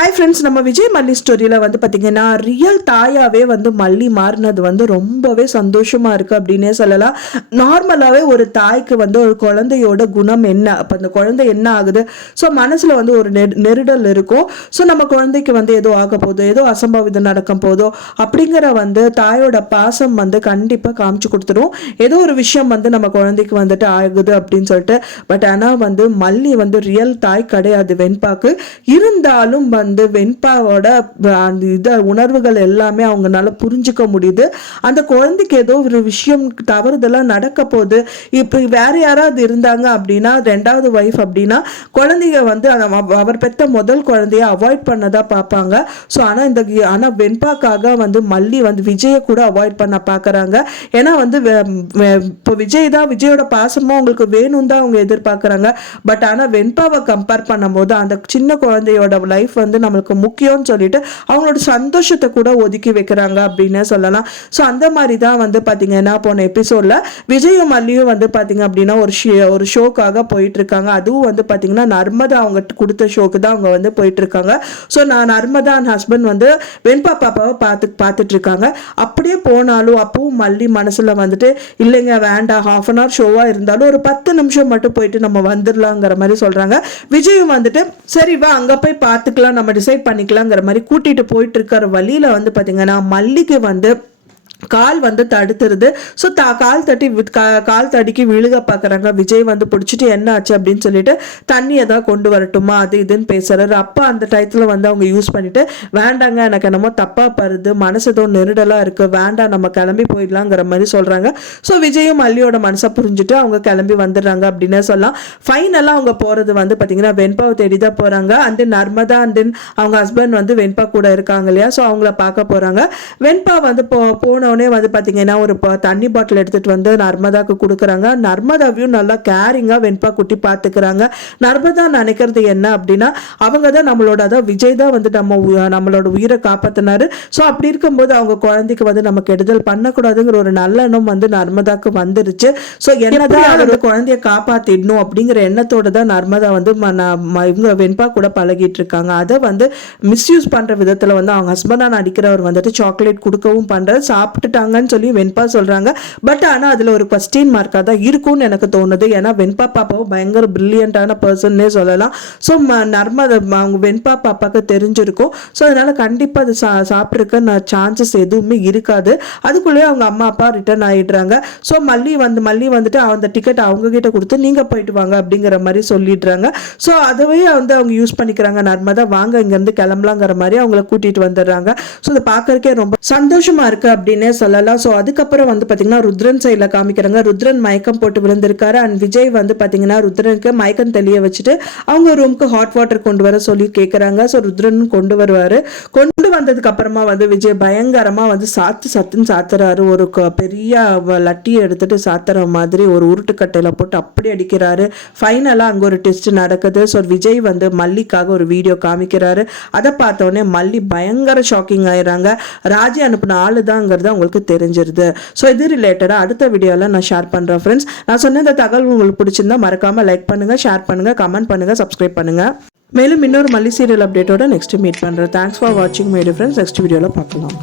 Hi friends, நம்ம விஜய் மல்லி ஸ்டோரியில் வந்து பார்த்தீங்கன்னா ரியல் தாயாகவே வந்து மல்லி மாறினது வந்து ரொம்பவே சந்தோஷமாக இருக்குது அப்படின்னே சொல்லலாம். நார்மலாகவே ஒரு தாய்க்கு வந்து ஒரு குழந்தையோட குணம் என்ன, அப்போ அந்த குழந்தை என்ன ஆகுது, ஸோ மனசில் வந்து ஒரு நெருடல் இருக்கும். ஸோ நம்ம குழந்தைக்கு வந்து ஏதோ ஆக போதோ, ஏதோ அசம்பாவிதம் நடக்கும் போதோ அப்படிங்கிற வந்து தாயோட பாசம் வந்து கண்டிப்பாக காமிச்சு கொடுத்துரும். ஏதோ ஒரு விஷயம் வந்து நம்ம குழந்தைக்கு வந்துட்டு ஆகுது அப்படின்னு சொல்லிட்டு. பட் ஆனால் வந்து மல்லி வந்து ரியல் தாய் கிடையாது வெண்பாக்கு. இருந்தாலும் வந்து வெண்பாவோட அந்த உணர்வுகள் எல்லாமே அவங்களால புரிஞ்சுக்க முடியுது. அந்த குழந்தைக்கு ஏதோ ஒரு விஷயம் தவறுதெல்லாம் நடக்க போகுது. இப்போ வேற யாராவது இருந்தாங்க அப்படின்னா, ரெண்டாவது ஒய்ஃப் அப்படின்னா குழந்தைங்க வந்து அவர் பெற்ற முதல் குழந்தைய அவாய்ட் பண்ணதா பார்ப்பாங்க. ஸோ ஆனால் வெண்பாக்காக வந்து மல்லி வந்து விஜயை கூட அவாய்ட் பண்ண பார்க்குறாங்க. ஏன்னா வந்து இப்போ விஜய் தான், விஜயோட பாசமும் அவங்களுக்கு வேணும் தான் அவங்க எதிர்பார்க்குறாங்க. பட் ஆனால் வெண்பாவை கம்பேர் பண்ணும்போது அந்த சின்ன குழந்தையோட லைஃப் வந்து நம்மளுக்கு முக்கியம்னு சொல்லிட்டு அவங்களோட சந்தோஷத்தை கூட ஒதுக்கி வைக்கிறாங்க அப்படின்னு சொல்லலாம். ஸோ அந்த மாதிரி தான் வந்து பார்த்தீங்கன்னா போன எபிசோடில் விஜயும் மல்லியும் வந்து பார்த்தீங்க அப்படின்னா ஒரு ஷோக்காக போயிட்டு இருக்காங்க. அதுவும் வந்து பார்த்தீங்கன்னா நர்மதா அவங்க கொடுத்த ஷோக்கு தான் அவங்க வந்து போயிட்டு இருக்காங்க. ஸோ நான் நர்மதா அண்ட் ஹஸ்பண்ட் வந்து வெண்பா பாப்பாவை பார்த்துட்டு இருக்காங்க. அப்படியே போனாலும் அப்பவும் மல்லி மனசுல வந்துட்டு இல்லைங்க வேண்டாம், ஹாஃப் அன் ஹவர் ஷோவா இருந்தாலும் ஒரு 10 நிமிஷம் மட்டும் போயிட்டு நம்ம வந்துடலாங்கிற மாதிரி சொல்றாங்க. விஜயும் வந்துட்டு சரி வா அங்க போய் பார்த்துக்கலாம், நம்ம டிசைட் பண்ணிக்கலாங்கிற மாதிரி கூட்டிட்டு போயிட்டு இருக்கிற வழியில வந்து பாத்தீங்கன்னா மல்லிக்கு வந்து கால் வந்து தடுத்துருது. ஸோ கால் தடுக்கி விழுக பார்க்குறாங்க. விஜய் வந்து பிடிச்சிட்டு என்ன ஆச்சு அப்படின்னு சொல்லிட்டு தண்ணியை தான் கொண்டு வரட்டுமா அது இதுன்னு பேசுறாரு. அப்போ அந்த டயத்தில் வந்து அவங்க யூஸ் பண்ணிட்டு வேண்டாங்க, எனக்கு என்னமோ தப்பாக பருது, மனசு ஏதோ நெருடலாக இருக்கு, வேண்டாம் நம்ம கிளம்பி போயிடலாங்கிற மாதிரி சொல்றாங்க. ஸோ விஜயும் மல்லியோட மனசை புரிஞ்சுட்டு அவங்க கிளம்பி வந்துடுறாங்க அப்படின்னு சொல்லலாம். ஃபைனலாக அவங்க போறது வந்து பார்த்தீங்கன்னா வெண்பாவை தேடி தான் போறாங்க. அண்ட் நர்மதா அண்ட் அவங்க ஹஸ்பண்ட் வந்து வெண்பா கூட இருக்காங்க இல்லையா, ஸோ அவங்கள பார்க்க போறாங்க. வெண்பா வந்து போன வந்து பாத்தீங்கன்னா ஒரு தண்ணி பாட்டில் எடுத்துட்டு வந்து நர்மதாக்கு கொடுக்குறாங்க. நர்மதாவையும் நல்லா கேரிங்கா வெண்பா குட்டி பார்த்துக்கிறாங்க. நர்மதா நினைக்கிறது என்ன அப்படின்னா அவங்க தான் நம்மளோட, அதாவது விஜய் தான் வந்து நம்மளோட உயிரை காப்பாத்தினாரு. ஸோ அப்படி இருக்கும்போது அவங்க குழந்தைக்கு வந்து நம்ம கெடுதல் பண்ணக்கூடாதுங்கிற ஒரு நல்ல எண்ணம் வந்து நர்மதாக்கு வந்துருச்சு. ஸோ என்னதான் அவரோட குழந்தைய காப்பாத்திடணும் அப்படிங்கிற எண்ணத்தோட தான் நர்மதா வந்து இவங்க வெண்பா கூட பழகிட்டு இருக்காங்க. அதை வந்து மிஸ்யூஸ் பண்ற விதத்துல வந்து அவங்க ஹஸ்பண்டா நடிக்கிறவர் வந்துட்டு சாக்லேட் கொடுக்கவும் பண்றாரு. சாப்பிட்டுட்டாங்கன்னு சொல்லி வெண்பா சொல்றாங்க. பட் ஆனா அதுல ஒரு கொஸ்டின் மார்க்கா தான் இருக்கும்னு எனக்கு தோணுது. ஏன்னா வெண்பா பாப்பாவும் பயங்கர பிரில்லியண்டான பர்சன்னே சொல்லலாம். ஸோ நர்மதா அவங்க வெண்பா பாப்பாக்கு தெரிஞ்சிருக்கும். ஸோ அதனால கண்டிப்பா அது சாப்பிட்ருக்க சான்சஸ் எதுவுமே இருக்காது. அதுக்குள்ளேயே அவங்க அம்மா அப்பா ரிட்டர்ன் ஆயிடுறாங்க. ஸோ மல்லி வந்துட்டு அந்த டிக்கெட் அவங்க கிட்ட கொடுத்து நீங்க போயிட்டு வாங்க அப்படிங்கிற மாதிரி சொல்லிடுறாங்க. ஸோ அதவே வந்து அவங்க யூஸ் பண்ணிக்கிறாங்க. நர்மதா வாங்க இங்க இருந்து கிளம்பலாங்கிற மாதிரி அவங்கள கூட்டிட்டு வந்துடுறாங்க. ஸோ இதை பார்க்கறதுக்கே ரொம்ப சந்தோஷமா இருக்கு அப்படின்னு சொல்லலாம். ஸோ அதுக்கப்புறம் வந்து பார்த்தீங்கன்னா ருத்ரன் சைடில் காமிக்கிறாங்க. ருத்ரன் மயக்கம் போட்டு விழுந்திருக்காரு. அண்ட் விஜய் வந்து பார்த்தீங்கன்னா ருத்ரனுக்கு மயக்கம் தெளிய வச்சுட்டு அவங்க ரூமுக்கு ஹாட் வாட்டர் கொண்டு வர சொல்லி கேட்குறாங்க. ஸோ ருத்ரன் கொண்டு வருவார். கொண்டு வந்ததுக்கு அப்புறமா வந்து விஜய் பயங்கரமாக வந்து சத்துன்னு சாத்துறாரு. ஒரு பெரிய லட்டியை எடுத்துட்டு சாத்துற மாதிரி ஒரு உருட்டுக்கட்டையில் போட்டு அப்படி அடிக்கிறாரு. ஃபைனலாக அங்கே ஒரு டெஸ்ட் நடக்குது. ஸோ விஜய் வந்து மல்லிக்காக ஒரு வீடியோ காமிக்கிறாரு. அதை பார்த்தோன்னே மல்லி பயங்கர ஷாக்கிங் ஆயிடுறாங்க. ராஜி அனுப்பின ஆளு தாங்கிறது அவங்களுக்கு தெரிஞ்சிருது. ஸோ இது ரிலேட்டடாக அடுத்த வீடியோவில் நான் ஷேர் பண்ணுறேன் ஃப்ரெண்ட்ஸ். நான் சொன்ன இந்த தகவல் உங்களுக்கு பிடிச்சிருந்தா மறக்காமல் லைக் பண்ணுங்கள், ஷேர் பண்ணுங்கள், கமெண்ட் பண்ணுங்கள், சப்ஸ்கிரைப் பண்ணுங்கள். மேலும் இன்னொரு மல்லி சீரியல் அப்டேட்டோட நெக்ஸ்ட் மீட் பண்ணுறேன். தேங்க்ஸ் ஃபார் வாட்சிங் மை டியர் ஃப்ரெண்ட்ஸ். நெக்ஸ்ட் வீடியோவில் பார்க்கலாம்.